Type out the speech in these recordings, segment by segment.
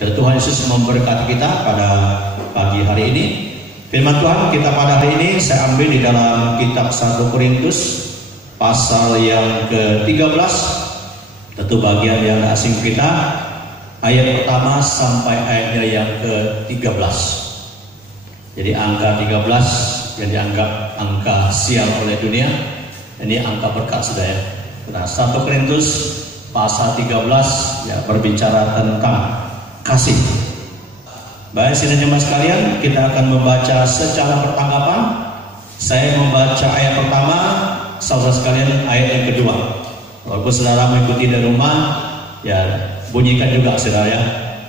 Dan Tuhan Yesus memberkati kita pada pagi hari ini. Firman Tuhan kita pada hari ini saya ambil di dalam kitab 1 Korintus pasal yang ke-13. Tentu bagian yang asing kita, ayat pertama sampai ayatnya yang ke-13. Jadi angka 13 yang dianggap angka sial oleh dunia, ini angka berkat sudah ya. Nah, 1 Korintus pasal 13 ya berbicara tentang kasih. Baik, saudara jemaat sekalian, kita akan membaca secara bertanggapan. Saya membaca ayat pertama, saudara sekalian ayat yang kedua. Walaupun saudara mengikuti dari rumah, ya bunyikan juga saudara ya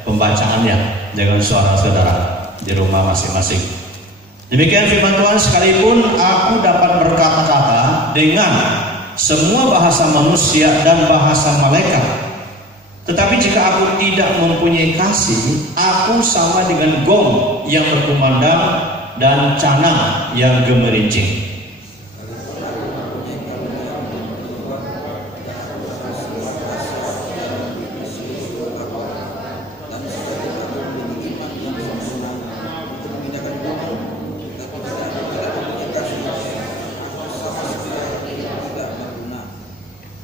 pembacaannya dengan suara saudara di rumah masing-masing. Demikian firman Tuhan, sekalipun aku dapat berkata-kata dengan semua bahasa manusia dan bahasa malaikat, tetapi jika aku tidak mempunyai kasih, aku sama dengan gong yang berkumandang dan canang yang gemerincing.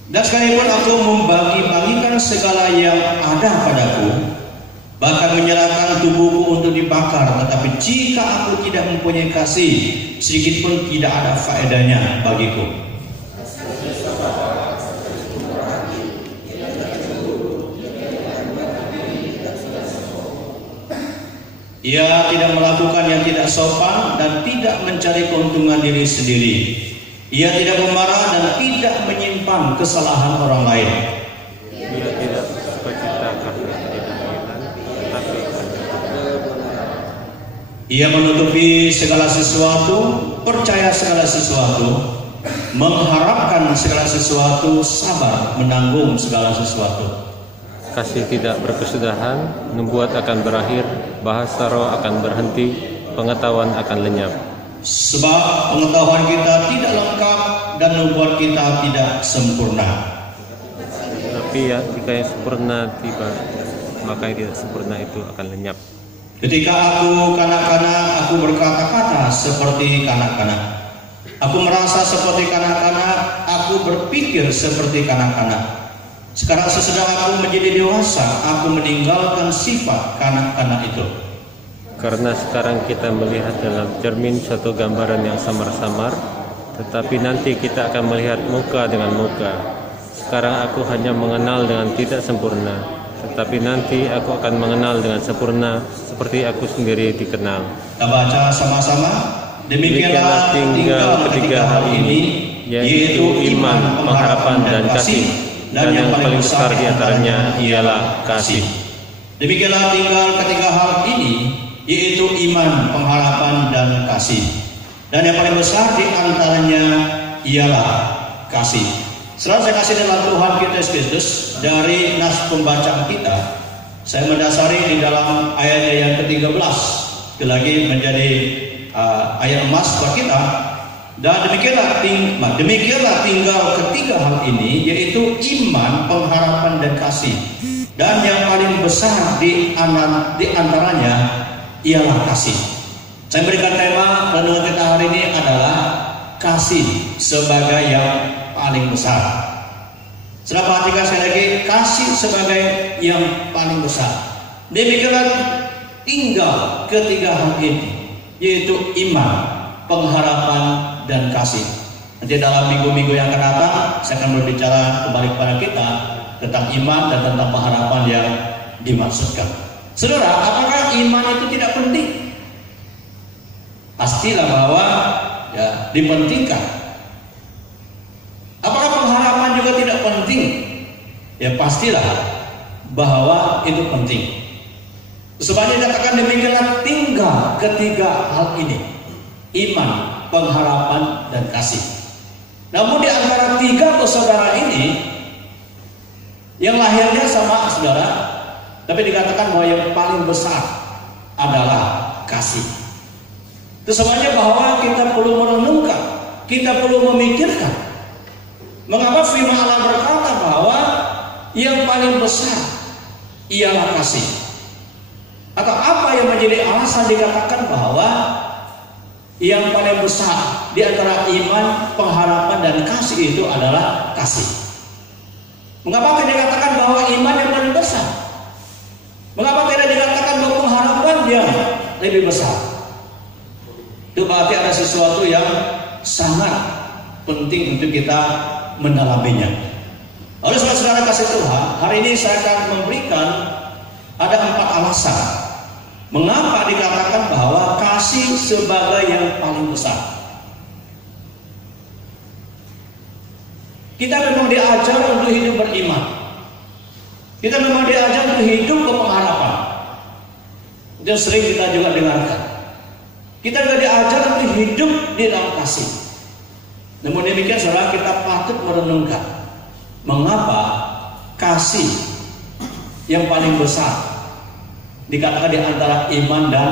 Dan sekalipun aku membagi-bagikan segala yang ada padaku, bahkan menyerahkan tubuhku untuk dibakar, tetapi jika aku tidak mempunyai kasih, sedikit pun tidak ada faedahnya bagiku. Ia tidak melakukan yang tidak sopan dan tidak mencari keuntungan diri sendiri. Ia tidak memarah dan tidak menyimpan kesalahan orang lain. Ia tidak bersuka-cita karena ketidakadilan, tetapi ia menutupi segala sesuatu, percaya segala sesuatu, mengharapkan segala sesuatu, sabar menanggung segala sesuatu. kasih tidak berkesudahan, membuat akan berakhir, bahasa roh akan berhenti, pengetahuan akan lenyap. Sebab pengetahuan kita tidak lengkap dan nubuat kita tidak sempurna. Tapi ya, jika yang sempurna tiba, maka yang tidak sempurna itu akan lenyap. Ketika aku kanak-kanak, aku berkata-kata seperti kanak-kanak. Aku merasa seperti kanak-kanak, aku berpikir seperti kanak-kanak. Sekarang sesudah aku menjadi dewasa, aku meninggalkan sifat kanak-kanak itu. Karena sekarang kita melihat dalam cermin suatu gambaran yang samar-samar, tetapi nanti kita akan melihat muka dengan muka. Sekarang aku hanya mengenal dengan tidak sempurna, tetapi nanti aku akan mengenal dengan sempurna seperti aku sendiri dikenal. Kita baca sama-sama. Demikianlah tinggal ketiga hal ini, yaitu iman, pengharapan, dan kasih. Dan yang paling besar di antaranya ialah kasih. Demikianlah tinggal ketiga hal ini, yaitu iman, pengharapan, dan kasih. Dan yang paling besar di antaranya ialah kasih. Selalu saya kasih dalam Tuhan kita Yesus Kristus, dari nas pembacaan kita, saya mendasari di dalam ayat yang ke-13, sekali lagi menjadi ayat emas buat kita. Dan demikianlah tinggal ketiga hal ini, yaitu iman, pengharapan, dan kasih. Dan yang paling besar di antaranya ialah kasih. Saya berikan tema renungan kita hari ini adalah kasih sebagai yang paling besar. Setelah perhatikan sekali lagi, kasih sebagai yang paling besar. Demikianlah tinggal ketiga hal ini, yaitu iman, pengharapan, dan kasih. Nanti dalam minggu-minggu yang akan datang, saya akan berbicara kembali kepada kita tentang iman dan tentang pengharapan yang dimaksudkan. Saudara, apakah iman itu tidak penting? Pastilah bahwa ya dipentingkan. Apakah pengharapan juga tidak penting? Ya pastilah bahwa itu penting. Sebabnya dikatakan demikianlah tinggal ketiga hal ini, iman, pengharapan, dan kasih. Namun di antara tiga saudara ini, yang lahirnya sama saudara, tapi dikatakan bahwa yang paling besar adalah kasih. Itu sebabnya bahwa kita perlu merenungkan, kita perlu memikirkan, mengapa firman Allah berkata bahwa yang paling besar ialah kasih. menjadi alasan dikatakan bahwa yang paling besar di antara iman, pengharapan, dan kasih itu adalah kasih. Mengapa tidak dikatakan bahwa iman yang paling besar? Mengapa tidak dikatakan bahwa pengharapan yang lebih besar? Itu berarti ada sesuatu yang sangat penting untuk kita mendalaminya. Oleh saudara-saudara kasih Tuhan, hari ini saya akan memberikan ada 4 alasan mengapa dikatakan bahwa kasih sebagai yang paling besar. Kita memang diajar untuk hidup beriman. Kita memang diajar untuk hidup berpengharapan. Itu sering kita juga dengarkan. Kita juga diajar untuk hidup di dalam kasih. Namun demikian saudara, kita patut merenungkan mengapa kasih yang paling besar dikatakan di antara iman dan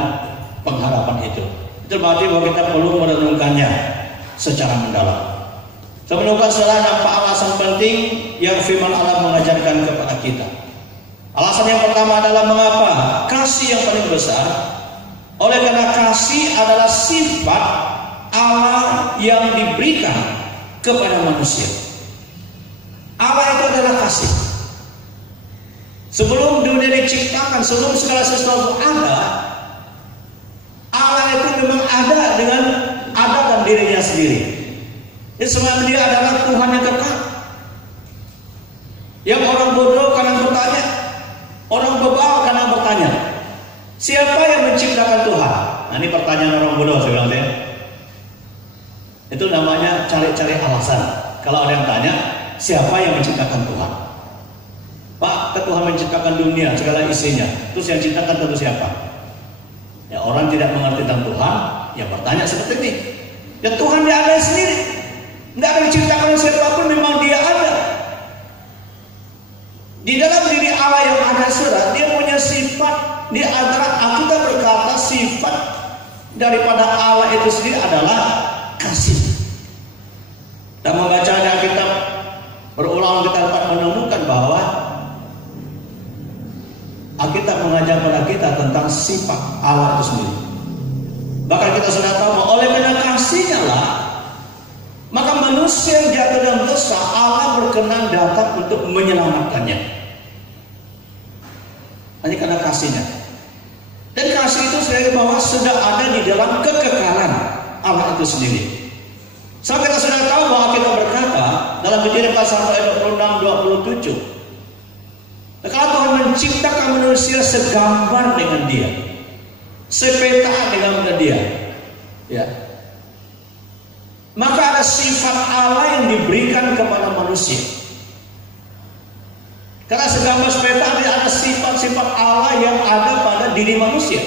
pengharapan itu. Itu berarti bahwa kita perlu merenungkannya secara mendalam. Saya menemukan salah 4 alasan penting yang firman Allah mengajarkan kepada kita. Alasan yang pertama adalah mengapa kasih yang paling besar. Oleh karena kasih adalah sifat Allah yang diberikan kepada manusia. Allah itu adalah kasih. Sebelum dunia diciptakan, sebelum segala sesuatu ada, Allah itu memang ada dengan ada dan dirinya sendiri. Jadi sebenarnya dia adalah Tuhan yang kekal. Yang orang bodoh kadang bertanya, orang bebal kadang bertanya, siapa yang menciptakan Tuhan? Nah, ini pertanyaan orang bodoh saya bilang ya. Itu namanya cari-cari alasan. Kalau ada yang tanya, siapa yang menciptakan Tuhan? Pak, Tuhan menciptakan dunia segala isinya. Terus yang ciptakan tentu siapa? Ya, orang tidak mengerti tentang Tuhan, ya bertanya seperti ini. Ya Tuhan dia ada sendiri. Tidak ada diciptakan oleh siapapun, memang dia ada. Di dalam diri Allah yang ada surat, dia punya sifat. Di antara kita berkata sifat daripada Allah itu sendiri adalah kasih. Dan membaca Alkitab berulang kita dapat menemukan bahwa Alkitab mengajar kepada kita tentang sifat Allah itu sendiri. Bahkan kita sudah tahu bahwa oleh karena kasihnya lah, maka manusia yang jatuh dalam dosa, Allah berkenan datang untuk menyelamatkannya. Hanya karena kasihnya. Dan kasih itu saya bahwa sudah ada di dalam kekekalan Allah itu sendiri. Sampai kita sudah tahu bahwa kita berkata dalam Kejadian pasal 26-27, kalau Tuhan menciptakan manusia segambar dengan dia, sepeta dengan dia, ya, maka ada sifat Allah yang diberikan kepada manusia. Karena segambar sepeta ada sifat-sifat Allah yang ada pada diri manusia.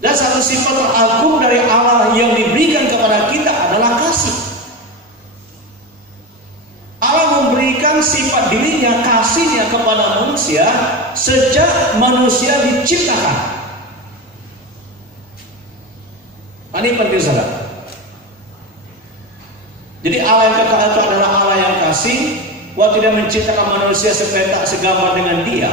Dan satu sifat teragung dari Allah yang diberikan kepada kita adalah kasih. Allah memberikan sifat dirinya, kasihnya kepada manusia sejak manusia diciptakan. Ini penting saudara. Jadi Allah yang kekal itu adalah Allah yang kasih. Waktu dia menciptakan manusia sepetak segambar dengan dia,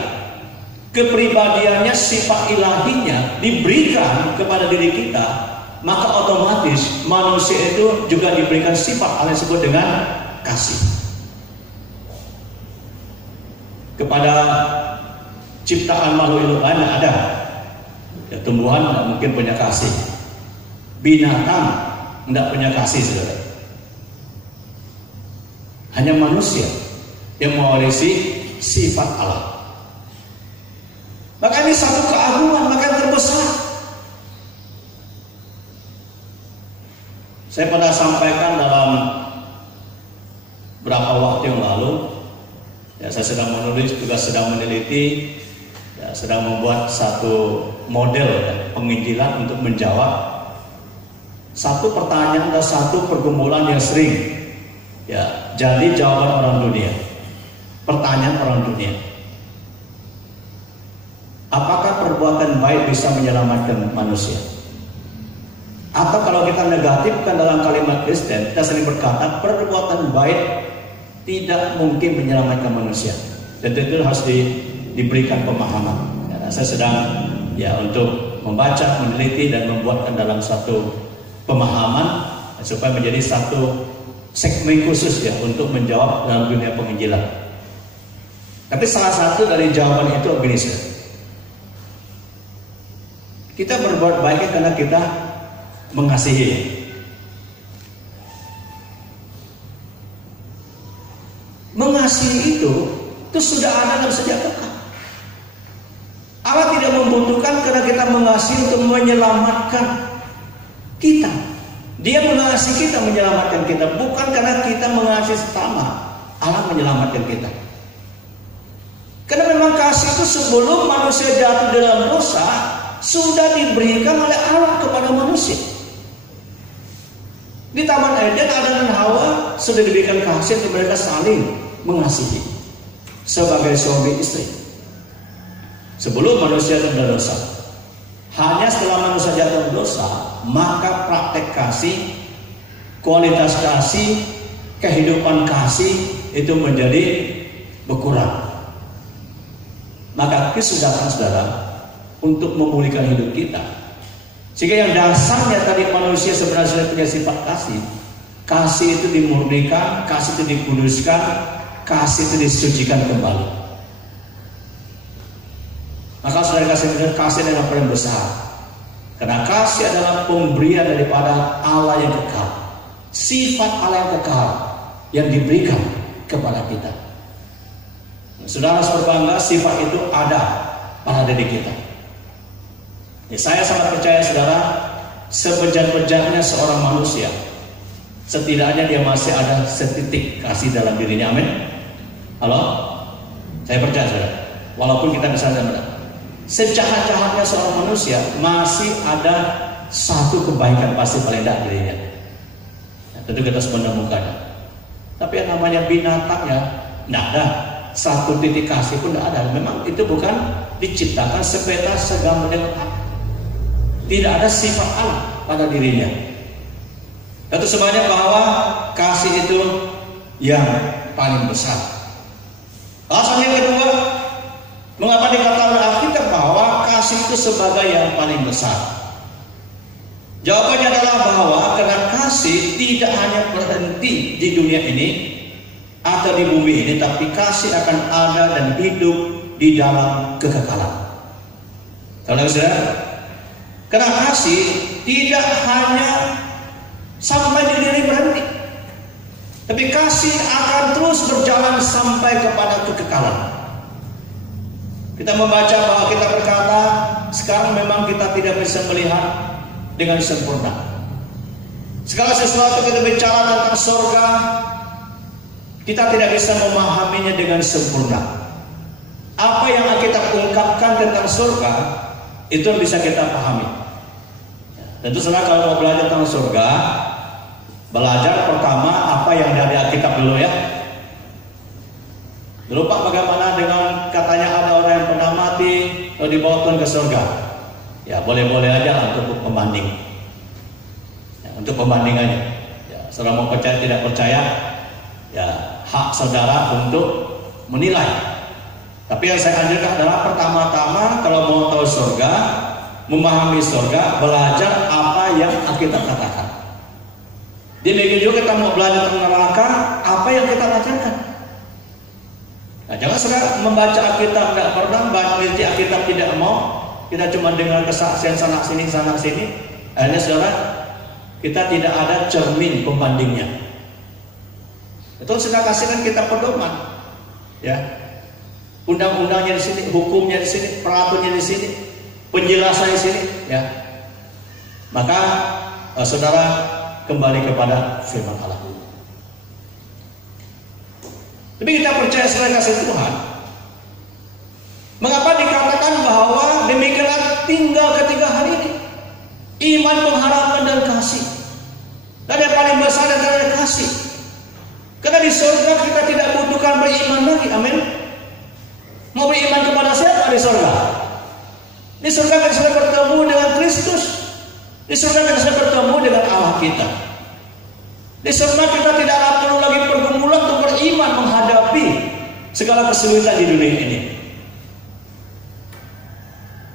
kepribadiannya, sifat ilahinya diberikan kepada diri kita, maka otomatis manusia itu juga diberikan sifat Allah yang disebut dengan kasih. Kepada ciptaan makhluk hidup lain ada, ya, tumbuhan tidak mungkin punya kasih, binatang tidak punya kasih, saudara. Hanya manusia yang mewarisi sifat Allah. Maka ini satu keagungan, maka yang terbesar. Saya pernah sampaikan dalam berapa waktu yang lalu, ya, saya sedang menulis, juga sedang meneliti, ya, sedang membuat satu model, ya, penginjilan untuk menjawab satu pertanyaan dan satu pergumulan yang sering, ya, jadi jawaban orang dunia. Pertanyaan orang dunia, apakah perbuatan baik bisa menyelamatkan manusia? Atau kalau kita negatifkan dalam kalimat Kristen, kita sering berkata perbuatan baik tidak mungkin menyelamatkan manusia. Dan itu harus diberikan pemahaman. Ya, saya sedang ya untuk membaca, meneliti dan membuatkan dalam satu pemahaman supaya menjadi satu segmen khusus ya untuk menjawab dalam dunia penginjilan. Tapi salah satu dari jawaban itu begini, kita berbuat baik karena kita mengasihi. Mengasihi itu sudah ada dalam sejak kekal. Allah tidak membutuhkan karena kita mengasihi untuk menyelamatkan kita. Dia mengasihi kita, menyelamatkan kita, bukan karena kita mengasihi sesama. Allah menyelamatkan kita. Karena memang kasih itu sebelum manusia jatuh dalam dosa sudah diberikan oleh Allah kepada manusia. Di Taman Eden, Adam dan Hawa sudah diberikan kasih untuk mereka saling mengasihi sebagai suami istri. Sebelum manusia jatuh dalam dosa, hanya setelah manusia jatuh dosa, maka praktek kasih, kualitas kasih, kehidupan kasih itu menjadi berkurang. Maka Kristus datang, saudara, untuk memulihkan hidup kita. Sehingga yang dasarnya tadi manusia sebenarnya sudah punya sifat kasih. Kasih itu dimurnikan, kasih itu dikuduskan, kasih itu disucikan kembali. Maka saudara kasih adalah paling besar. Karena kasih adalah pemberian daripada Allah yang kekal. Sifat Allah yang kekal yang diberikan kepada kita. Saudara harus berbangga, sifat itu ada pada diri kita. Ya, saya sangat percaya saudara, sebejat-bejatnya seorang manusia, setidaknya dia masih ada setitik kasih dalam dirinya. Amin. Halo? Saya percaya saudara, walaupun kita bisa benar, sejahat-jahatnya seorang manusia masih ada satu kebaikan pasti paling tidak dirinya. Ya, tentu kita harus menemukannya. Tapi yang namanya binatang ya, tidak ada satu titik kasih pun tidak ada. Memang itu bukan diciptakan sepeta segambar dengan apa. Tidak ada sifat Allah pada dirinya. Tentu semuanya bahwa kasih itu yang paling besar. Alasan yang kedua, mengapa dikatakan Alkitab bahwa kasih itu sebagai yang paling besar? Jawabannya adalah bahwa karena kasih tidak hanya berhenti di dunia ini atau di bumi ini, tapi kasih akan ada dan hidup di dalam kekekalan. Kalau saudara, karena kasih tidak hanya sampai di diri berhenti, tapi kasih akan terus berjalan sampai kepada kekekalan. Kita membaca bahwa kita berkata, sekarang memang kita tidak bisa melihat dengan sempurna. Segala sesuatu kita bicara tentang surga, kita tidak bisa memahaminya dengan sempurna. Apa yang kita ungkapkan tentang surga, itu bisa kita pahami. Tentu saudara kalau mau belajar tentang surga, belajar pertama apa yang dari Alkitab dulu ya. Dulu Pak, bagaimana dengan katanya ada orang yang pernah mati lalu dibawa Tuhan ke surga? Ya boleh-boleh aja untuk pembanding. Ya, untuk pembandingannya. Ya, saudara mau percaya tidak percaya, ya hak saudara untuk menilai. Tapi yang saya anjurkan adalah pertama-tama kalau mau tahu surga, memahami surga, belajar apa yang Alkitab katakan. Demikian juga kita mau belajar tentang neraka, apa yang kita ajarkan. Nah, jangan saudara membaca Alkitab tidak pernah, baca Alkitab tidak mau, kita cuma dengar kesaksian sana sini, akhirnya saudara kita tidak ada cermin pembandingnya. Itu sudah kasihkan kita pedoman, ya. Undang-undangnya di sini, hukumnya di sini, peraturannya di sini, penjelasan di sini, ya. Maka saudara kembali kepada firman Allah. Tapi kita percaya selain kasih Tuhan. Mengapa dikatakan bahwa demikianlah tinggal ketiga hari ini? Iman, pengharapan dan kasih. Dan yang paling besar adalah kasih. Karena di surga kita tidak butuhkan beriman lagi. Amin. Mau beriman kepada siapa di surga? Di surga kita sudah bertemu dengan Kristus. Di surga kita sudah bertemu dengan Allah kita. Di surga kita tidak perlu lagi pergumulan untuk beriman menghadapi segala kesulitan di dunia ini.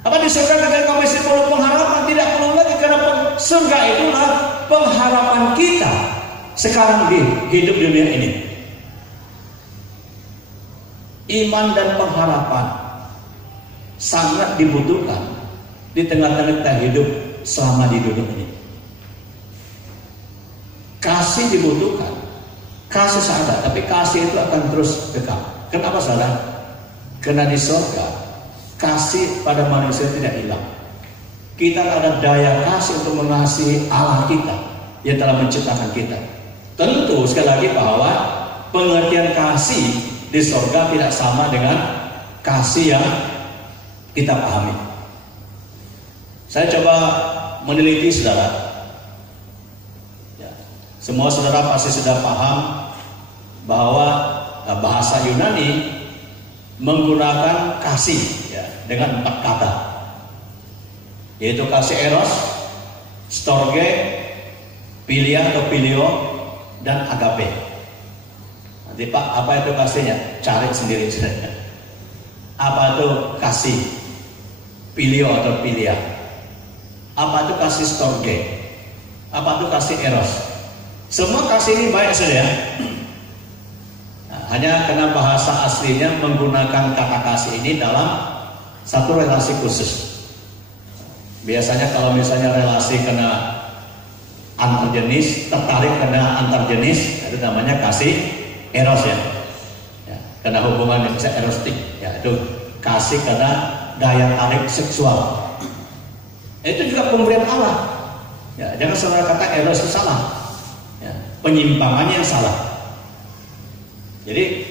Apa di surga ketika kami masih perlu pengharapan, tidak perlu lagi, karena surga itulah pengharapan kita sekarang di hidup dunia ini. Iman dan pengharapan sangat dibutuhkan di tengah-tengah kita hidup selama di dunia ini. Kasih dibutuhkan, kasih sahabat, tapi kasih itu akan terus dekat. Kenapa saudara? Karena di surga kasih pada manusia tidak hilang. Kita ada daya kasih untuk mengasihi Allah kita yang telah menciptakan kita. Tentu sekali lagi bahwa pengertian kasih di surga tidak sama dengan kasih yang kita pahami. Saya coba meneliti saudara. Ya, semua saudara pasti sudah paham bahwa bahasa Yunani menggunakan kasih ya, dengan 4 kata, yaitu kasih eros, storge, philia atau phileo, dan agape. Nanti Pak, apa itu kasihnya? Cari sendiri saja. Apa itu kasih phileo atau philia? Apa itu kasih storge? Apa itu kasih eros? Semua kasih ini baik saja. Hanya karena bahasa aslinya menggunakan kata kasih ini dalam satu relasi khusus. Biasanya kalau misalnya relasi kena antar jenis, tertarik kena antar jenis, itu namanya kasih eros ya. Karena hubungan yang bisa erotik, ya itu kasih karena daya tarik seksual. Itu juga pemberian Allah. Ya, jangan saudara kata eros itu salah. Ya, penyimpangannya yang salah. Jadi,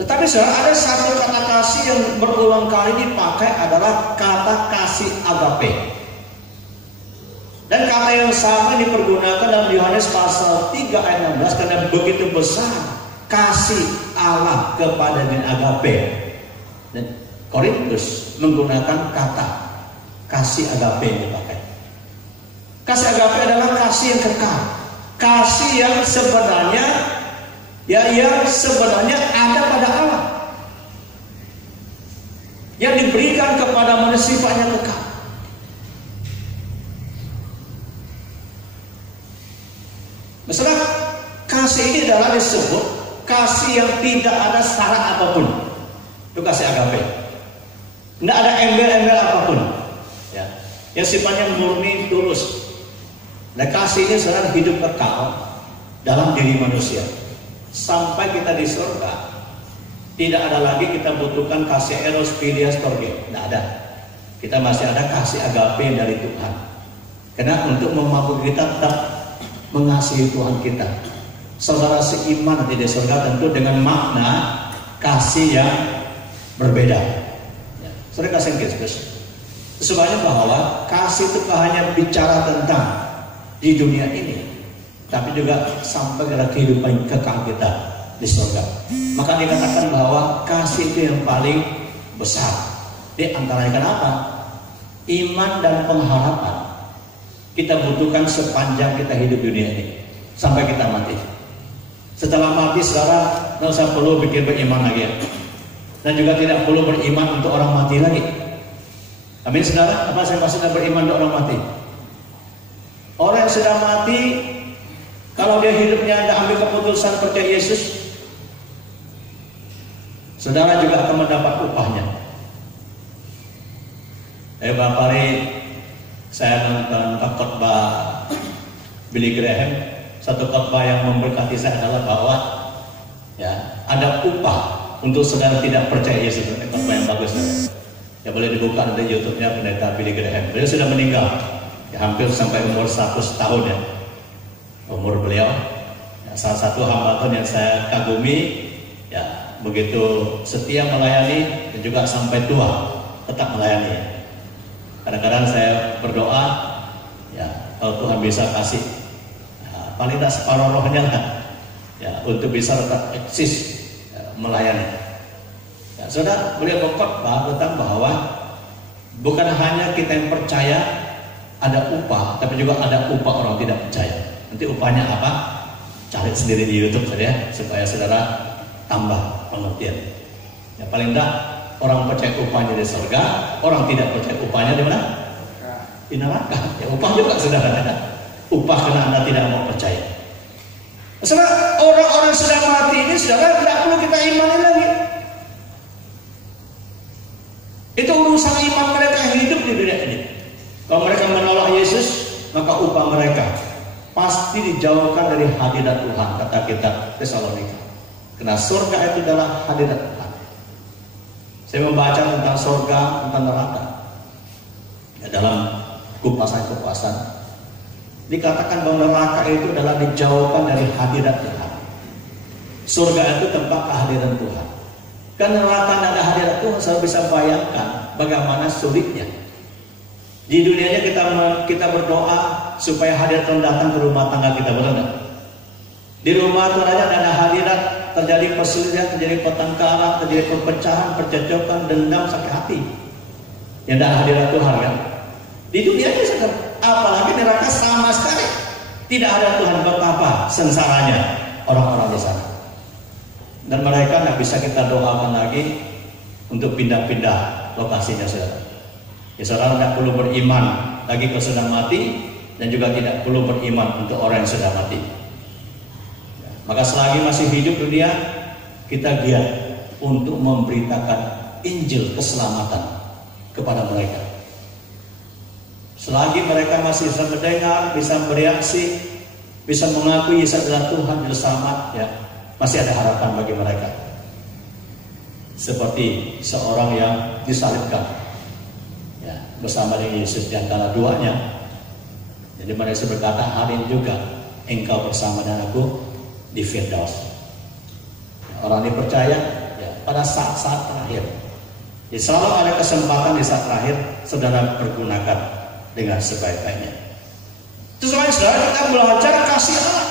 tetapi saudara, ada satu kata kasih yang berulang kali dipakai adalah kata kasih agape. Dan kata yang sama dipergunakan dalam Yohanes pasal 3 ayat 16, karena begitu besar kasih Allah kepada din agape. Dan Korintus menggunakan kata kasih agape yang dipakai. Kasih agape adalah kasih yang kekal, kasih yang sebenarnya yang sebenarnya ada pada Allah, yang diberikan kepada manusia sifatnya kekal. Misalnya kasih ini adalah disebut kasih yang tidak ada syarat apapun. Itu kasih agape. Tidak ada embel-embel apapun. Ya, yang sifatnya murni, tulus. Dan kasih ini sebenarnya hidup kekal dalam diri manusia. Sampai kita di surga, tidak ada lagi kita butuhkan kasih eros, philia, storge. Tidak ada. Kita masih ada kasih agape dari Tuhan. Karena untuk memampukan kita tetap mengasihi Tuhan kita. Saudara seiman nanti di surga tentu dengan makna kasih yang berbeda. Ya. Saudara kasih Kristus. Sebenarnya bahwa kasih itu hanya bicara tentang di dunia ini, tapi juga sampai ke kehidupan kekal kita di surga. Maka dikatakan bahwa kasih itu yang paling besar. Di antaranya kenapa? Iman dan pengharapan kita butuhkan sepanjang kita hidup dunia ini sampai kita mati. Setelah mati saudara tidak usah perlu bikin beriman lagi ya. Dan juga tidak perlu beriman untuk orang mati lagi. Amin saudara. Apa saya maksudnya beriman untuk orang mati? Orang yang sudah mati, kalau dia hidupnya tidak ambil keputusan percaya Yesus, saudara juga akan mendapat upahnya. Beberapa hari saya nonton khotbah Billy Graham. Satu khotbah yang memberkati saya adalah bahwa ya ada upah untuk saudara tidak percaya Yesus. Khotbah yang bagus. Ya boleh dibuka nanti YouTube-nya pendeta Billy Graham. Beliau sudah meninggal, ya, hampir sampai umur 100 tahun ya. Umur beliau ya, salah satu hamba Tuhan yang saya kagumi ya, begitu setia melayani dan juga sampai tua tetap melayani ya. Kadang-kadang saya berdoa ya, kalau Tuhan bisa kasih ya, paling tidak separuh rohnya lah ya, untuk bisa tetap eksis ya, melayani ya. Saudara, beliau berkhotbah tentang bahwa bukan hanya kita yang percaya ada upah, tapi juga ada upah orang tidak percaya. Nanti upahnya apa? Cari sendiri di YouTube saja, supaya saudara tambah pengertian. Ya paling tidak Orang percaya upahnya di surga, orang tidak percaya upahnya di mana? Di neraka. Ya, upah juga saudara. Upah karena Anda tidak mau percaya. Saudara, orang-orang sudah mati ini saudara tidak perlu kita imani lagi. Itu urusan iman mereka hidup di dunia ini. Kalau mereka menolak Yesus, maka upah mereka pasti dijauhkan dari hadirat Tuhan, kata kitab Tesalonika. Karena surga itu adalah hadirat Tuhan. Saya membaca tentang surga, tentang neraka. Ya, dalam kupasan-kupasan dikatakan bahwa neraka itu adalah dijauhkan dari hadirat Tuhan. Surga itu tempat kehadiran Tuhan. Karena neraka tidak ada hadirat Tuhan, saya bisa bayangkan bagaimana sulitnya. Di dunianya kita berdoa supaya hadirat Tuhan datang ke rumah tangga kita, betul tidak? Di rumah Tuhan aja ada hadirat, terjadi perselisihan, terjadi pertengkaran, terjadi perpecahan, percekcokan, dendam, sakit hati. Yang ada hadirat Tuhan kan? Di dunianya sedang, apalagi neraka sama sekali tidak ada Tuhan. Betapa sengsaranya orang-orang di sana. Dan mereka tidak bisa kita doakan lagi untuk pindah-pindah lokasinya, saudara. Ya, saudara tidak perlu beriman lagi kalau sudah mati, dan juga tidak perlu beriman untuk orang yang sudah mati. Maka selagi masih hidup dunia, kita giat untuk memberitakan Injil keselamatan kepada mereka. Selagi mereka masih bisa mendengar, bisa bereaksi, bisa mengakui Yesus adalah Tuhan yang selamat, ya, masih ada harapan bagi mereka. Seperti seorang yang disalibkan, ya, bersama dengan Yesus di antara duanya. Jadi mereka berkata, hari ini juga engkau bersama dengan aku di Firdaus. Orang dipercaya, ya, pada saat-saat terakhir. Jadi selalu ada kesempatan di saat terakhir, saudara pergunakan dengan sebaik-baiknya. Terus saudara, kita belajar kasih Allah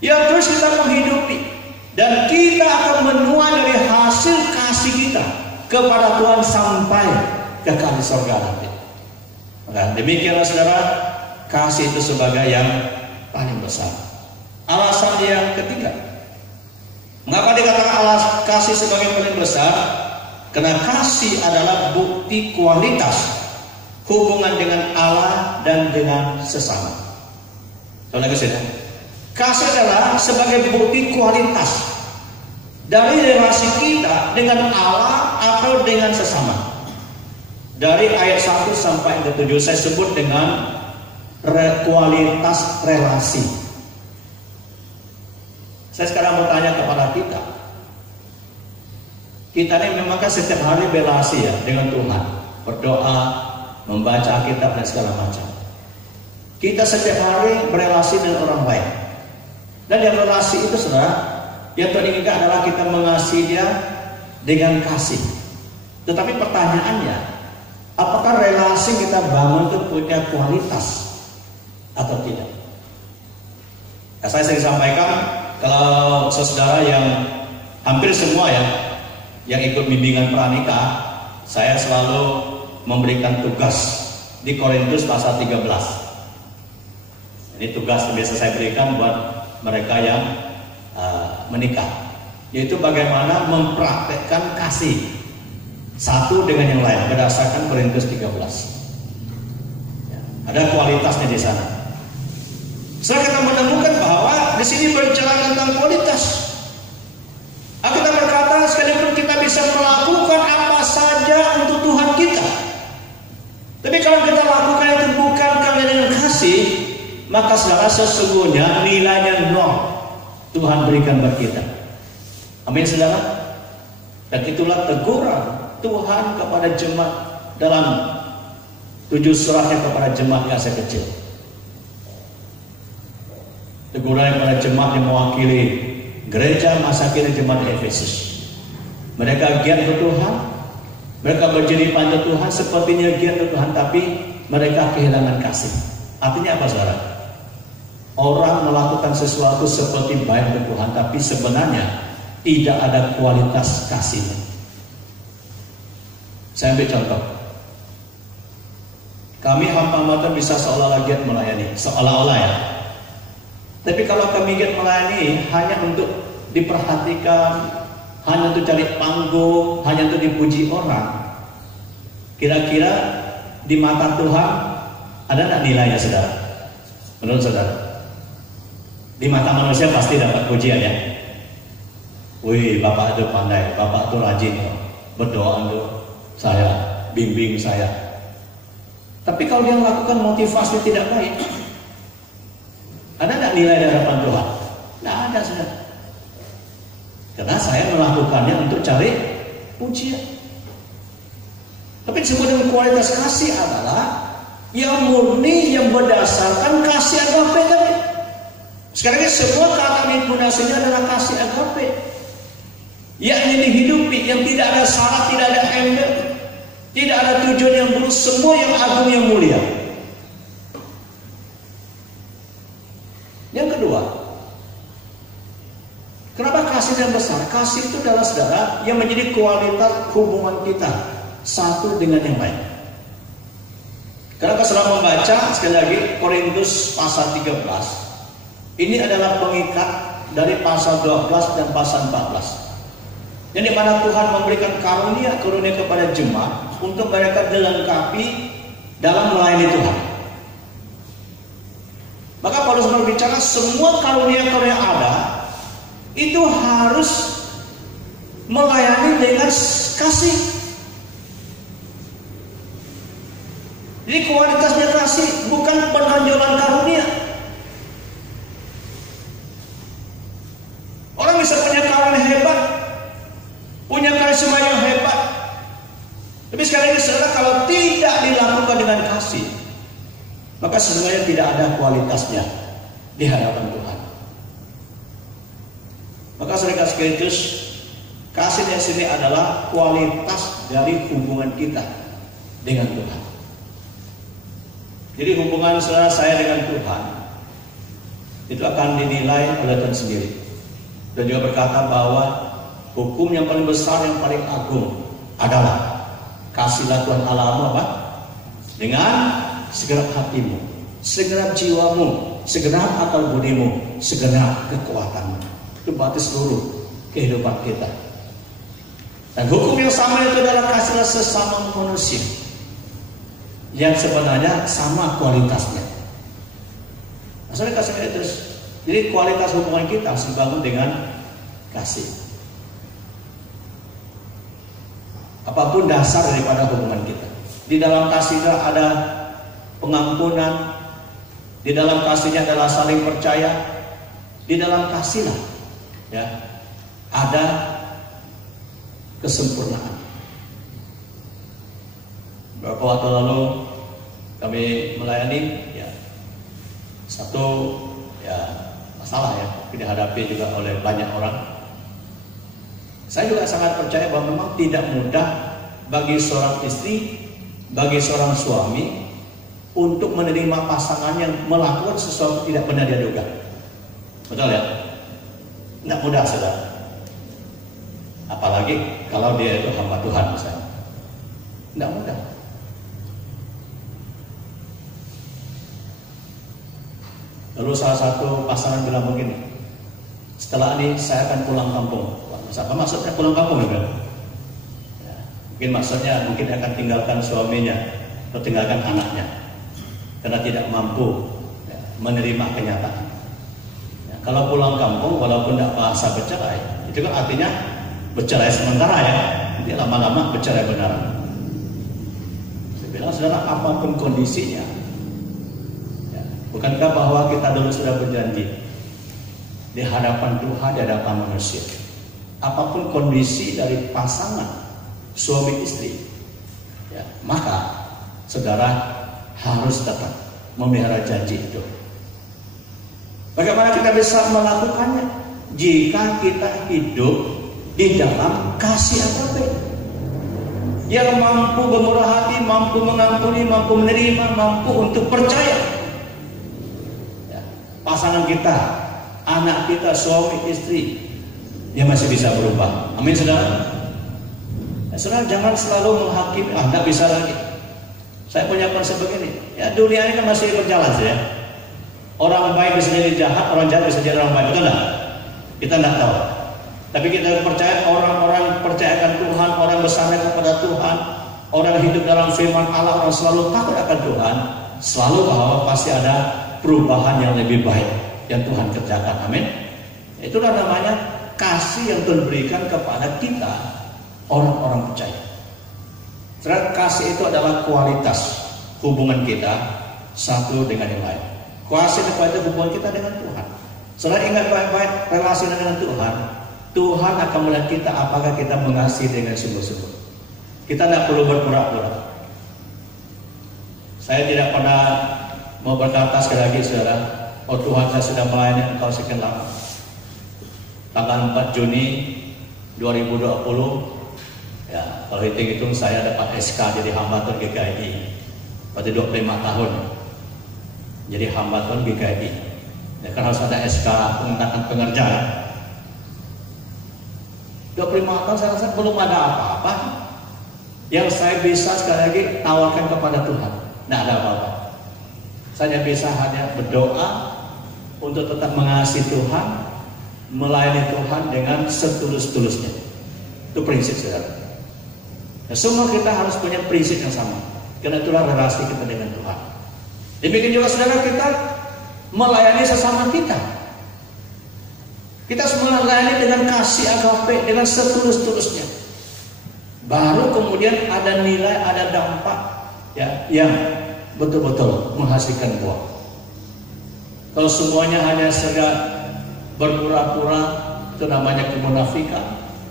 yang terus kita menghidupi, dan kita akan menuai dari hasil kasih kita kepada Tuhan sampai ke kali surga nanti. Maka demikianlah saudara, kasih itu sebagai yang paling besar. Alasan yang ketiga, mengapa dikatakan alasan kasih sebagai paling besar? Karena kasih adalah bukti kualitas hubungan dengan Allah dan dengan sesama. Soalnya kesini, kasih adalah sebagai bukti kualitas dari relasi kita dengan Allah atau dengan sesama. Dari ayat 1 sampai ke 7 saya sebut dengan kualitas relasi. Saya sekarang mau tanya kepada kita. Kita ini memang kan setiap hari berelasi ya dengan Tuhan, berdoa, membaca Alkitab dan segala macam. Kita setiap hari berelasi dengan orang lain. Dan yang relasi itu saudara, yang teringinkan adalah kita mengasihi dia dengan kasih. Tetapi pertanyaannya, apakah relasi kita bangun itu punya kualitas atau tidak? Nah, saya sering sampaikan, kalau saudara yang hampir semua ya yang ikut bimbingan pranikah, saya selalu memberikan tugas di Korintus pasal 13. Ini tugas yang biasa saya berikan buat mereka yang menikah, yaitu bagaimana mempraktekkan kasih satu dengan yang lain berdasarkan Korintus 13. Ya, ada kualitasnya di sana. Setelah kita menemukan bahwa di sini berbicara tentang kualitas. Kita berkata sekalipun kita bisa melakukan apa saja untuk Tuhan kita, tapi kalau kita lakukan itu bukan karena dengan kasih, maka saudara sesungguhnya nilainya nol. Tuhan berikan bagi kita. Amin saudara. Dan itulah teguran Tuhan kepada jemaat dalam 7 suratnya kepada jemaat yang kecil. Teguran kepada jemaat yang mewakili gereja masa kini, jemaat Efesus. Mereka giat untuk Tuhan, mereka berjeri pada Tuhan, sepertinya giat untuk Tuhan, tapi mereka kehilangan kasih. Artinya apa saudara? Orang melakukan sesuatu seperti baik untuk Tuhan, tapi sebenarnya tidak ada kualitas kasihnya. Saya ambil contoh. Kami hamba Tuhan bisa seolah-olah giat melayani, seolah-olah ya. Tapi kalau kami giat melayani hanya untuk diperhatikan, hanya untuk cari panggung, hanya untuk dipuji orang, kira-kira di mata Tuhan ada tak nilainya, saudara? Menurut saudara? Di mata manusia pasti dapat pujian ya. Wih, Bapak itu pandai, Bapak itu rajin, berdoa untuk saya, bimbing saya. Tapi kalau dia melakukan motivasi tidak baik, ada tak nilai di hadapan Tuhan? Tidak ada, saudara. Karena saya melakukannya untuk cari pujian. Tapi disebut dengan kualitas kasih adalah yang murni, yang berdasarkan kasih agape tadi. Sekarang ini semua kata intonasinya adalah kasih agape, yakni dihidupi, yang tidak ada syarat, tidak ada embel, tidak ada tujuan yang buruk, semua yang agung, yang mulia. Yang kedua, kenapa kasih yang besar? Kasih itu adalah, saudara, yang menjadi kualitas hubungan kita satu dengan yang lain. Karena saudara membaca sekali lagi Korintus pasal 13, ini adalah pengikat dari pasal 12 dan pasal 14. Yang dimana Tuhan memberikan karunia kepada jemaat untuk mereka dilengkapi dalam melayani Tuhan. Maka Paulus berbicara semua karunia yang ada itu harus melayani dengan kasih. Jadi kualitasnya kasih, bukan penonjolan karunia. Orang bisa punya karunia hebat, punya karisma yang hebat, tapi sekali lagi saudara, kalau tidak dilakukan dengan kasih, maka sebenarnya tidak ada kualitasnya di hadapan Tuhan. Maka saudara sekaligus, kasih di sini adalah kualitas dari hubungan kita dengan Tuhan. Jadi hubungan saudara saya dengan Tuhan itu akan dinilai oleh Tuhan sendiri. Dan juga berkata bahwa hukum yang paling besar, yang paling agung adalah kasihlah Tuhan Allahmu apa? Dengan segenap hatimu, segenap jiwamu, segenap akal budimu, segenap kekuatanmu. Itu berarti seluruh kehidupan kita. Dan hukum yang sama itu adalah kasihlah sesama manusia, yang sebenarnya sama kualitasnya. Nah, saya kasih terus. Jadi kualitas hubungan kita harus dibangun dengan kasih. Apapun dasar daripada hubungan kita. Di dalam kasihnya ada pengampunan, di dalam kasihnya adalah saling percaya, di dalam kasihlah ya ada kesempurnaan. Beberapa waktu lalu kami melayani ya satu ya masalah ya dihadapi juga oleh banyak orang. Saya juga sangat percaya bahwa memang tidak mudah bagi seorang istri, bagi seorang suami untuk menerima pasangan yang melakukan sesuatu tidak pernah dia duga. Betul ya? Tidak mudah, saudara. Apalagi kalau dia itu hamba Tuhan misalnya. Tidak mudah. Lalu salah satu pasangan bilang begini, setelah ini saya akan pulang kampung. Apa maksudnya pulang kampung? Ya, mungkin maksudnya mungkin akan tinggalkan suaminya atau tinggalkan anaknya karena tidak mampu ya, menerima kenyataan. Ya, kalau pulang kampung walaupun tidak bahasa bercerai, itu kan artinya bercerai sementara ya, nanti lama-lama bercerai benar. Saya bilang saudara, apapun kondisinya, ya, bukankah bahwa kita dulu sudah berjanji di hadapan Tuhan, di hadapan manusia, apapun kondisi dari pasangan suami istri, ya, maka saudara harus tetap memelihara janji itu. Bagaimana kita bisa melakukannya? Jika kita hidup di dalam kasih agape yang mampu bermurah hati, mampu mengampuni, mampu menerima, mampu untuk percaya ya, pasangan kita, anak kita, suami istri, dia masih bisa berubah. Amin, saudara. Ya, saudara jangan selalu menghakimi, tidak bisa lagi. Saya punya konsep begini, ya dunia ini kan masih berjalan saja. Orang baik bisa jadi jahat, orang jahat bisa jadi orang baik, betul tidak? Kita tidak tahu. Tapi kita percaya orang-orang percayakan Tuhan, orang bersandar kepada Tuhan, orang hidup dalam firman Allah, orang selalu takut akan Tuhan, selalu bahwa pasti ada perubahan yang lebih baik yang Tuhan kerjakan. Amin. Itulah namanya kasih yang Tuhan berikan kepada kita, orang-orang percaya. Karena kasih itu adalah kualitas hubungan kita satu dengan yang lain. Kasih itu hubungan kita dengan Tuhan. Setelah ingat baik-baik relasi dengan Tuhan, Tuhan akan melihat kita apakah kita mengasihi dengan sungguh-sungguh. Kita tidak perlu berpura-pura. Saya tidak pernah mau berkata sekali lagi, saudara, oh Tuhan, saya sudah melayani Engkau sekian lama. Tanggal 4 Juni 2020, ya, kalau hitung-hitung saya dapat SK jadi hamba Tuhan GKI. Pada 25 tahun jadi hamba Tuhan GKI. Ya, kan harus ada SK pengangkatan pengerja. 25 tahun saya rasa belum ada apa-apa yang saya bisa sekali lagi tawarkan kepada Tuhan. Tidak ada apa-apa. Saya bisa hanya berdoa untuk tetap mengasihi Tuhan, melayani Tuhan dengan setulus-tulusnya. Itu prinsip, saudara. Nah, semua kita harus punya prinsip yang sama. Karena itulah relasi kita dengan Tuhan. Demikian juga saudara, kita melayani sesama kita. Kita semua melayani dengan kasih agape, dengan setulus-tulusnya. Baru kemudian ada nilai, ada dampak, ya, yang betul-betul menghasilkan buah. Kalau semuanya hanya sekedar berpura-pura, itu namanya kemunafikan,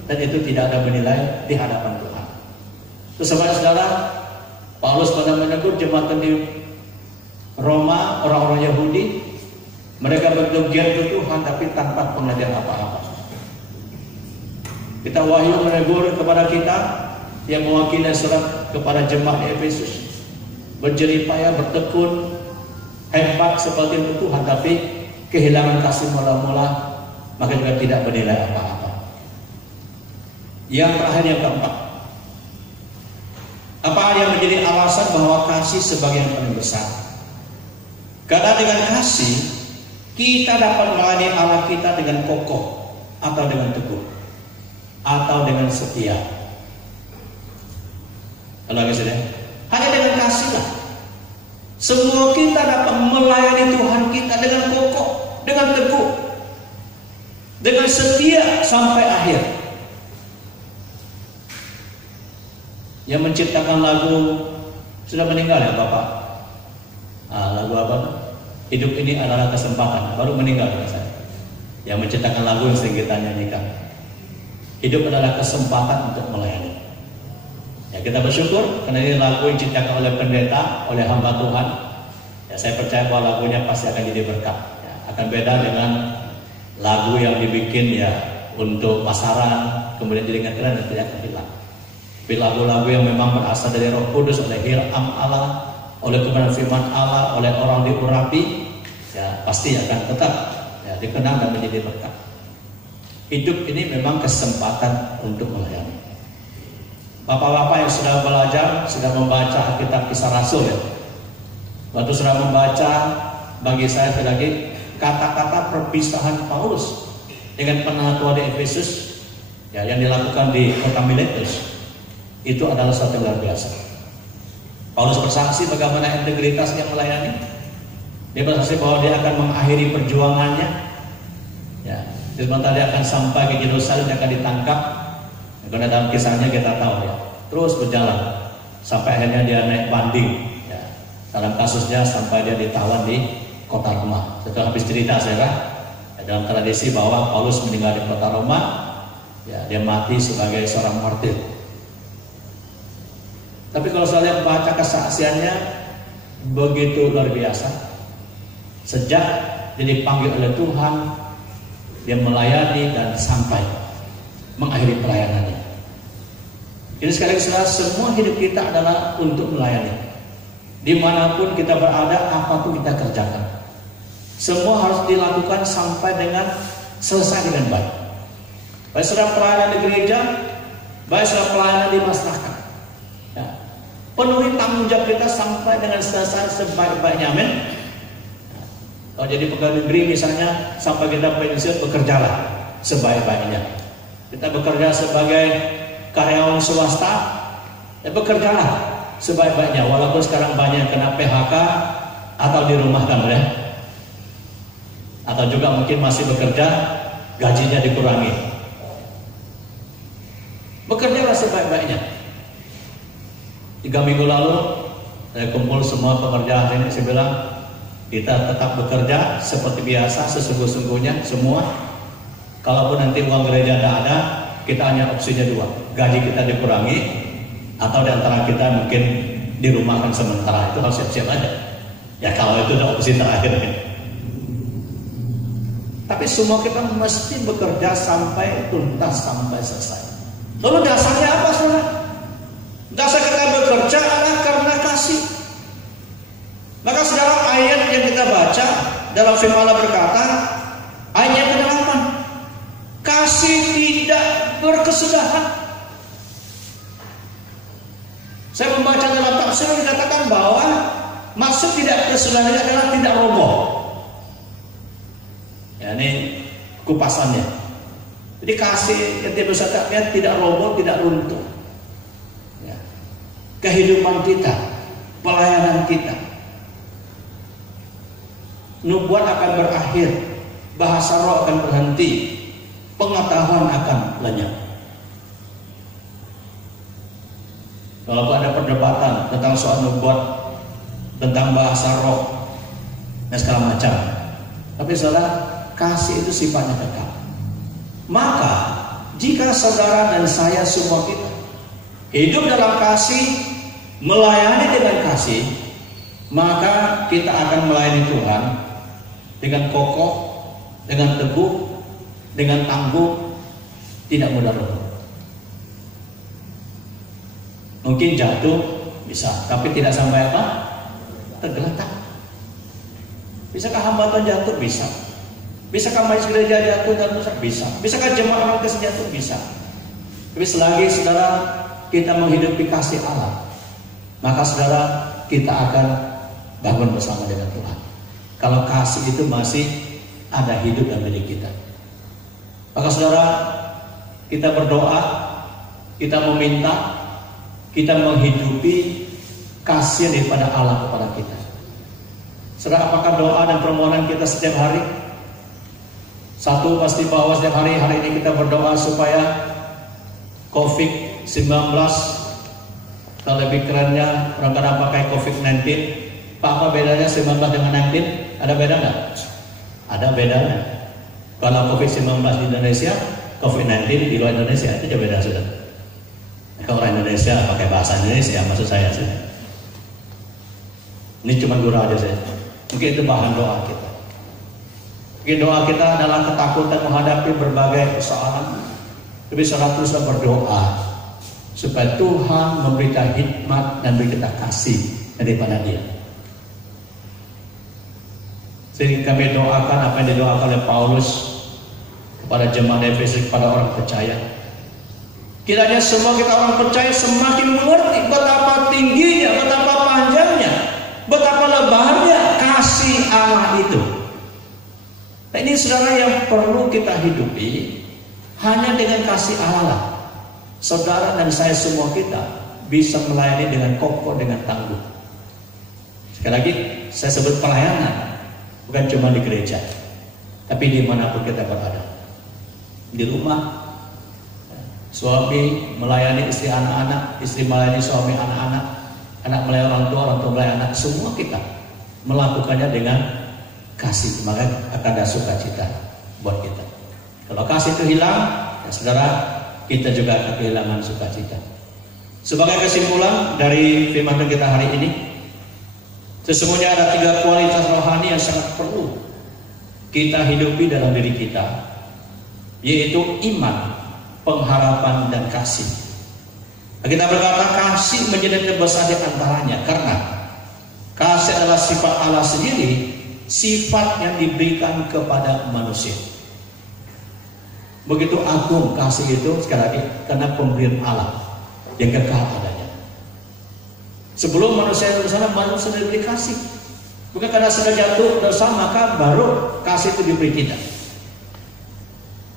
dan itu tidak ada bernilai di hadapan Tuhan. Terus saudara, Paulus pada menegur jemaat di Roma, orang-orang Yahudi, mereka bergegiat ke Tuhan tapi tanpa pengajaran apa-apa. Kita Wahyu menegur kepada kita yang mewakili surat kepada jemaat di Efesus, berjeripaya, bertekun, hebat seperti itu Tuhan, tapi kehilangan kasih mula-mula, maka juga tidak bernilai apa-apa. Yang terakhir, yang keempat, apa yang menjadi alasan bahwa kasih sebagai yang paling besar? Karena dengan kasih kita dapat melayani Allah kita dengan kokoh, atau dengan teguh, atau dengan setia. Kalau sudah, hanya dengan kasihlah semua kita dapat melayani Tuhan kita dengan kokoh, dengan teguh, dengan setia sampai akhir. Yang menciptakan lagu sudah meninggal ya Bapak. Lagu apa? Hidup ini adalah kesempatan. Baru meninggal ya saya. Yang menciptakan lagu yang sering kita nyanyikan. Hidup adalah kesempatan untuk melayani. Ya, kita bersyukur karena ini lagu yang diciptakan oleh pendeta, oleh hamba Tuhan. Ya, saya percaya bahwa lagunya pasti akan jadi berkat. Ya, akan beda dengan lagu yang dibikin ya untuk pasaran, kemudian jadi ngetren dan tidak akan hilang. Tapi lagu-lagu yang memang berasal dari Roh Kudus, oleh hir'am Allah, oleh kebenaran firman Allah, oleh orang diurapi, ya pasti akan tetap ya dikenang dan menjadi berkat. Hidup ini memang kesempatan untuk melayani. Bapak-bapak yang sudah belajar, sudah membaca Alkitab Kisah Rasul ya. Waktu sudah membaca, bagi saya sekali lagi kata-kata perpisahan Paulus dengan penatua di Efesus ya, yang dilakukan di kota Miletus, itu adalah suatu luar biasa. Paulus bersaksi bagaimana integritasnya melayani. Dia bersaksi bahwa dia akan mengakhiri perjuangannya. Ya, sebentar dia akan sampai ke Yerusalem, dia akan ditangkap. Karena dalam kisahnya kita tahu ya, terus berjalan sampai akhirnya dia naik banding. Ya, dalam kasusnya sampai dia ditawan di kota Roma. Setelah habis cerita saya kan, ya, dalam tradisi bahwa Paulus meninggal di kota Roma, ya dia mati sebagai seorang martir. Tapi kalau saya lihat baca kesaksiannya begitu luar biasa. Sejak dia dipanggil oleh Tuhan, dia melayani dan sampai mengakhiri pelayanannya. Jadi sekali lagi semua hidup kita adalah untuk melayani. Dimanapun kita berada, apapun kita kerjakan, semua harus dilakukan sampai dengan selesai dengan baik. Baik sudah pelayanan di gereja, baik sudah pelayanan di masyarakat. Penuhi tanggung jawab kita sampai dengan selesai sebaik-baiknya, amin. Kalau jadi pegawai negeri misalnya, sampai kita pensiun bekerjalah sebaik-baiknya. Kita bekerja sebagai karyawan swasta, ya bekerjalah sebaik-baiknya. Walaupun sekarang banyak kena PHK atau dirumahkan, ya. Atau juga mungkin masih bekerja, gajinya dikurangi. Bekerjalah sebaik-baiknya. 3 minggu lalu saya kumpul semua pekerja hari ini, saya bilang kita tetap bekerja seperti biasa sesungguh-sungguhnya semua. Kalaupun nanti uang gereja tidak ada, kita hanya opsinya 2, gaji kita dikurangi atau di antara kita mungkin dirumahkan sementara. Itu harus siap-siap aja. Ya kalau itu udah opsi terakhir. Tapi semua kita mesti bekerja sampai tuntas, sampai selesai. Lalu dasarnya apa, saudara? Dasar kita bekerja adalah karena kasih. Maka saudara, ayat yang kita baca dalam firman Allah berkata, ayat yang ke-8, kasih tidak berkesudahan. Saya membaca dalam tafsir dikatakan bahwa maksud tidak berkesudahan adalah tidak roboh. Ya, ini kupasannya. Jadi kasih yang tidak roboh, tidak runtuh. Ya. Kehidupan kita, pelayanan kita, nubuat akan berakhir, bahasa roh akan berhenti, pengetahuan akan lenyap. Walaupun ada perdebatan tentang soal nubuat, tentang bahasa roh dan segala macam, tapi saudara, kasih itu sifatnya kekal. Maka jika saudara dan saya semua kita hidup dalam kasih, melayani dengan kasih, maka kita akan melayani Tuhan dengan kokoh, dengan teguh, dengan tangguh, tidak mudah runtuh. Mungkin jatuh bisa, tapi tidak sampai apa? Tergeletak. Bisakah hamba Tuhan jatuh? Bisa. Bisakah majelis gereja jatuh dan rusak? Bisa. Bisakah jemaah orang Kristen jatuh? Bisa. Tapi selagi saudara kita menghidupi kasih Allah, maka saudara kita akan bangun bersama dengan Tuhan. Kalau kasih itu masih ada hidup dalam diri kita, maka saudara kita berdoa, kita meminta, kita menghidupi kasih daripada Allah kepada kita. Saudara, apakah doa dan permohonan kita setiap hari? Satu pasti bahwa setiap hari ini kita berdoa supaya COVID-19, atau lebih kerennya orang-orang pakai COVID-19. Pak, apa bedanya 19 dengan 19? Ada beda nggak? Ada bedanya. Kalau COVID-19 di Indonesia, COVID-19 di luar Indonesia, itu juga beda sudah. Kalau orang Indonesia pakai bahasa Indonesia, maksud saya sih. Ini cuma gurau aja saya. Mungkin itu bahan doa kita. Mungkin doa kita adalah ketakutan menghadapi berbagai persoalan. Tapi saudara teruslah berdoa supaya Tuhan memberikan hikmat dan beri kita kasih daripada Dia. Sehingga kami doakan apa yang didoakan oleh Paulus kepada jemaat Efesus, kepada orang percaya. Kiranya semua kita orang percaya semakin mengerti betapa tingginya, betapa panjangnya, betapa lebarnya kasih Allah itu. Nah, ini saudara yang perlu kita hidupi. Hanya dengan kasih Allah, saudara dan saya semua kita bisa melayani dengan kokoh, dengan tangguh. Sekali lagi saya sebut pelayanan, bukan cuma di gereja, tapi dimanapun kita berada. Di rumah, suami melayani istri anak-anak, istri melayani suami anak-anak, anak melayani orang tua melayani anak. Semua kita melakukannya dengan kasih, maka akan ada sukacita buat kita. Kalau kasih itu hilang, ya saudara, kita juga akan kehilangan sukacita. Sebagai kesimpulan dari firman kita hari ini, sesungguhnya ada 3 kualitas rohani yang sangat perlu kita hidupi dalam diri kita, yaitu iman, pengharapan, dan kasih. Kita berkata kasih menjadi terbesar di antaranya, karena kasih adalah sifat Allah sendiri, sifat yang diberikan kepada manusia. Begitu agung kasih itu, sekali lagi, karena pemberian Allah yang kekal adanya. Sebelum manusia itu bersama, manusia diberi kasih. Bukan karena sudah jatuh dosa maka baru kasih itu diberi kita.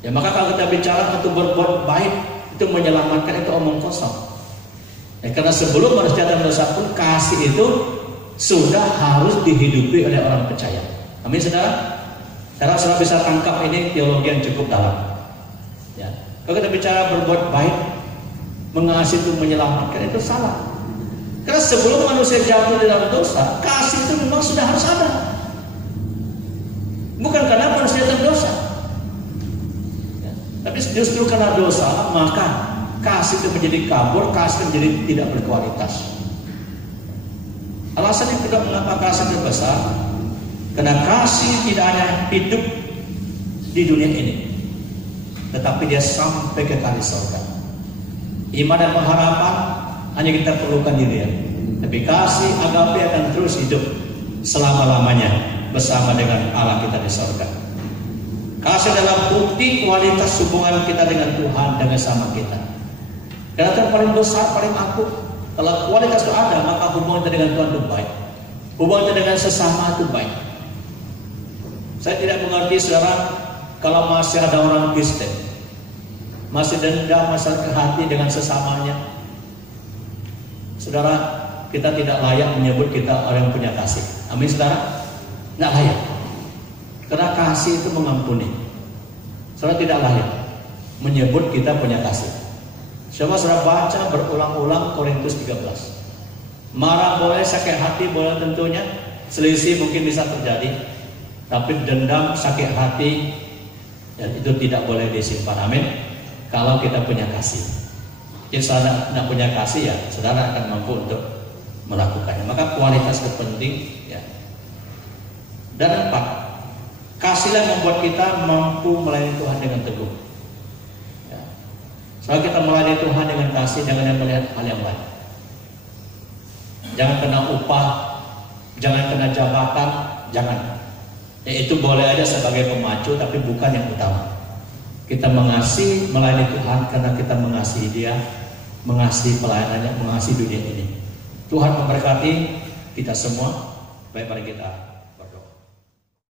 Ya maka kalau kita bicara untuk berbuat baik, itu menyelamatkan, itu omong kosong. Ya, karena sebelum manusia dalam dosa pun kasih itu sudah harus dihidupi oleh orang percaya. Amin saudara. Saudara bisa tangkap ini teologi yang cukup dalam. Ya. Kalau kita bicara berbuat baik, mengasihi itu menyelamatkan, itu salah. Karena sebelum manusia jatuh dalam dosa, kasih itu memang sudah harus ada. Bukan karena manusia dalam dosa, ya. Tapi justru karena dosa, maka kasih itu menjadi kabur, kasih menjadi tidak berkualitas. Alasan yang kedua mengapa kasih itu besar, karena kasih tidak hanya hidup di dunia ini, tetapi dia sampai ke kali surga. Iman dan pengharapan hanya kita perlukan di dunia, tapi kasih agape akan terus hidup selama-lamanya bersama dengan Allah kita di surga. Kasih adalah bukti kualitas hubungan kita dengan Tuhan dan sama kita. Karena itu paling besar, paling akut. Kalau kualitas itu ada, maka hubungan kita dengan Tuhan itu baik. Hubungan kita dengan sesama itu baik. Saya tidak mengerti saudara, kalau masih ada orang Kristen masih dendam, masih sakit hati dengan sesamanya. Saudara, kita tidak layak menyebut kita orang yang punya kasih. Amin saudara? Tidak layak. Karena kasih itu mengampuni. Saudara tidak layak menyebut kita punya kasih. Coba saudara baca berulang-ulang Korintus 13. Marah boleh, sakit hati boleh tentunya, selisih mungkin bisa terjadi, tapi dendam, sakit hati, dan itu tidak boleh disimpan. Amin. Kalau kita punya kasih. Jadi saudara tidak punya kasih, ya saudara akan mampu untuk melakukannya. Maka kualitas itu penting, ya. Dan 4, kasihlah membuat kita mampu melayani Tuhan dengan teguh. Ya. Soal kita melayani Tuhan dengan kasih, jangan melihat hal yang lain. Jangan kena upah, jangan kena jabatan, jangan. Ya, itu boleh aja sebagai pemacu, tapi bukan yang utama. Kita mengasihi, melayani Tuhan karena kita mengasihi Dia, mengasihi pelayanannya, mengasihi dunia ini. Tuhan memberkati kita semua, baik pada kita.